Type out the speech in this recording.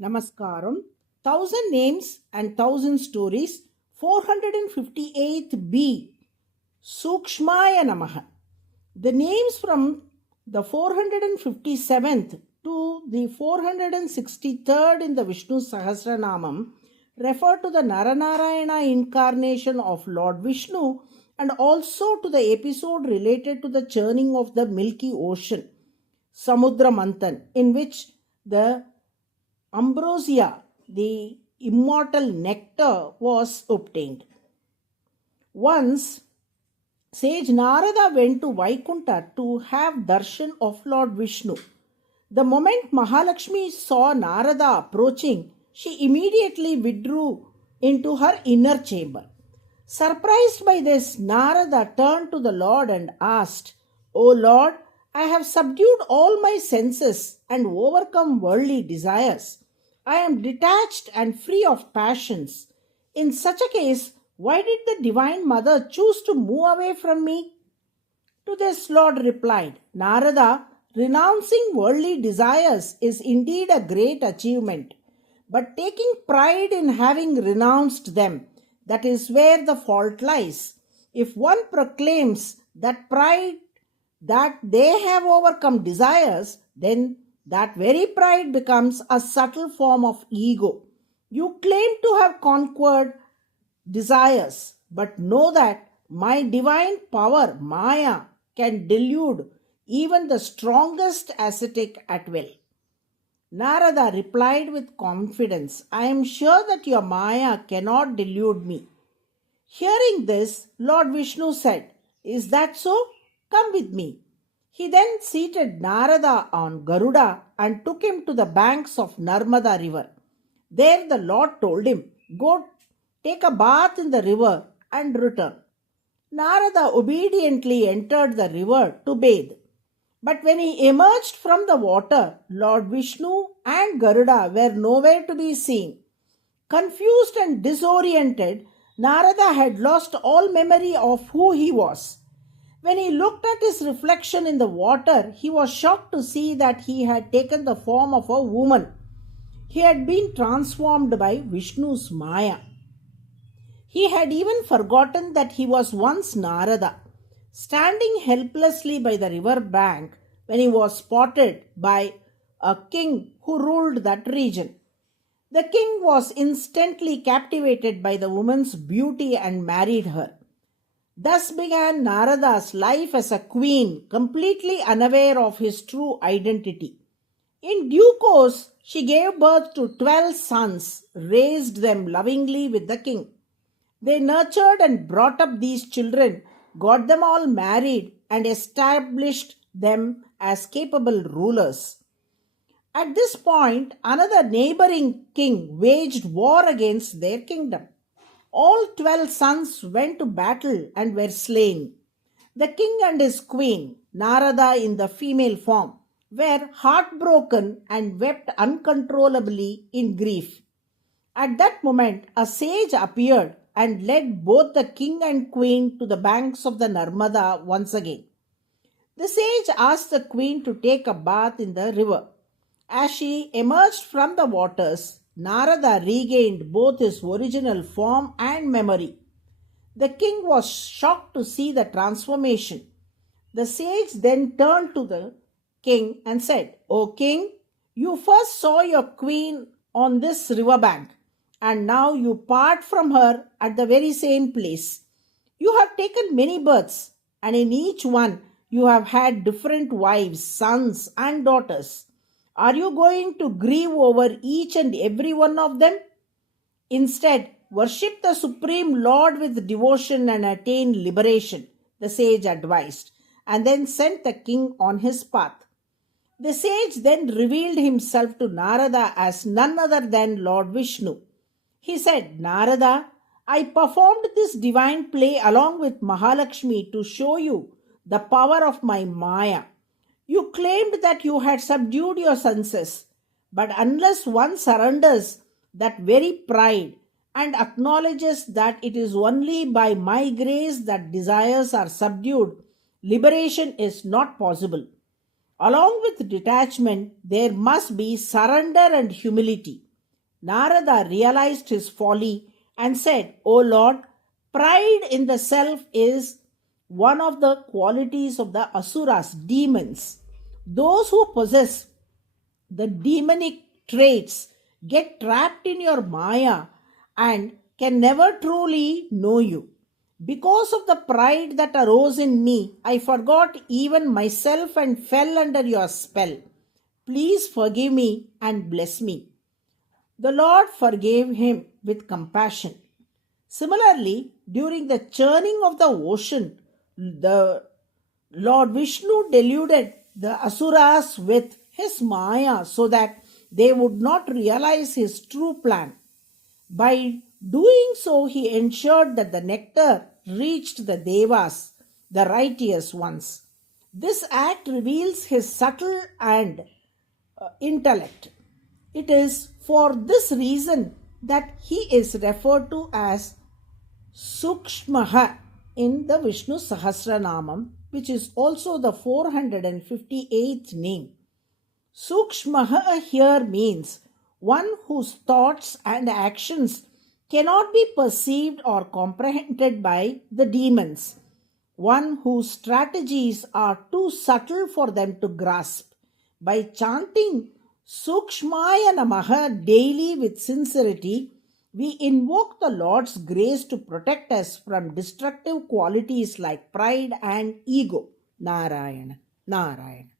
Namaskaram. 1000 Names and 1000 Stories. 458th B. SOOKSHMAAYA NAMAH. The names from the 457th to the 463rd in the Vishnu Sahasranamam refer to the Naranarayana incarnation of Lord Vishnu and also to the episode related to the churning of the Milky Ocean, Samudra Manthan, in which the ambrosia, the immortal nectar, was obtained. Once, sage Narada went to Vaikunta to have darshan of Lord Vishnu. The moment Mahalakshmi saw Narada approaching, she immediately withdrew into her inner chamber. Surprised by this, Narada turned to the Lord and asked, "O Lord, I have subdued all my senses and overcome worldly desires. I am detached and free of passions. In such a case, why did the Divine Mother choose to move away from me?" To this, Lord replied, "Narada, renouncing worldly desires is indeed a great achievement, but taking pride in having renounced them, that is where the fault lies. If one proclaims that pride that they have overcome desires, then that very pride becomes a subtle form of ego. You claim to have conquered desires, but know that my divine power, Maya, can delude even the strongest ascetic at will." Narada replied with confidence, "I am sure that your Maya cannot delude me." Hearing this, Lord Vishnu said, "Is that so? Come with me." He then seated Narada on Garuda and took him to the banks of Narmada river. There the Lord told him, "Go take a bath in the river and return." Narada obediently entered the river to bathe. But when he emerged from the water, Lord Vishnu and Garuda were nowhere to be seen. Confused and disoriented, Narada had lost all memory of who he was. When he looked at his reflection in the water, he was shocked to see that he had taken the form of a woman. He had been transformed by Vishnu's Maya. He had even forgotten that he was once Narada, standing helplessly by the river bank when he was spotted by a king who ruled that region. The king was instantly captivated by the woman's beauty and married her. Thus began Narada's life as a queen, completely unaware of his true identity. In due course, she gave birth to 12 sons, raised them lovingly with the king. They nurtured and brought up these children, got them all married, and established them as capable rulers. At this point, another neighboring king waged war against their kingdom. All 12 sons went to battle and were slain. The king and his queen, Narada in the female form, were heartbroken and wept uncontrollably in grief. At that moment, a sage appeared and led both the king and queen to the banks of the Narmada once again. The sage asked the queen to take a bath in the river. As she emerged from the waters, Narada regained both his original form and memory. The king was shocked to see the transformation. The sage then turned to the king and said, "O king, you first saw your queen on this riverbank, and now you part from her at the very same place. You have taken many births, and in each one you have had different wives, sons, and daughters. Are you going to grieve over each and every one of them? Instead, worship the Supreme Lord with devotion and attain liberation," the sage advised, and then sent the king on his path. The sage then revealed himself to Narada as none other than Lord Vishnu. He said, "Narada, I performed this divine play along with Mahalakshmi to show you the power of my Maya. You claimed that you had subdued your senses, but unless one surrenders that very pride and acknowledges that it is only by my grace that desires are subdued, liberation is not possible. Along with detachment, there must be surrender and humility. Narada realized his folly and said, O Lord, pride in the self is one of the qualities of the asuras, demons. Those who possess the demonic traits get trapped in your Maya and can never truly know you. Because of the pride that arose in me, I forgot even myself and fell under your spell. Please forgive me and bless me. The Lord forgave him with compassion. Similarly, during the churning of the ocean, the Lord Vishnu deluded the asuras with his Maya so that they would not realize his true plan. By doing so, he ensured that the nectar reached the Devas, the righteous ones. This act reveals his subtle and intellect. It is for this reason that he is referred to as SOOKSHMAAYA in the Vishnu Sahasranamam, which is also the 458th name. SOOKSHMAAYA here means one whose thoughts and actions cannot be perceived or comprehended by the demons, one whose strategies are too subtle for them to grasp. By chanting SOOKSHMAAYA NAMAH daily with sincerity, we invoke the Lord's grace to protect us from destructive qualities like pride and ego. Narayana, Narayana.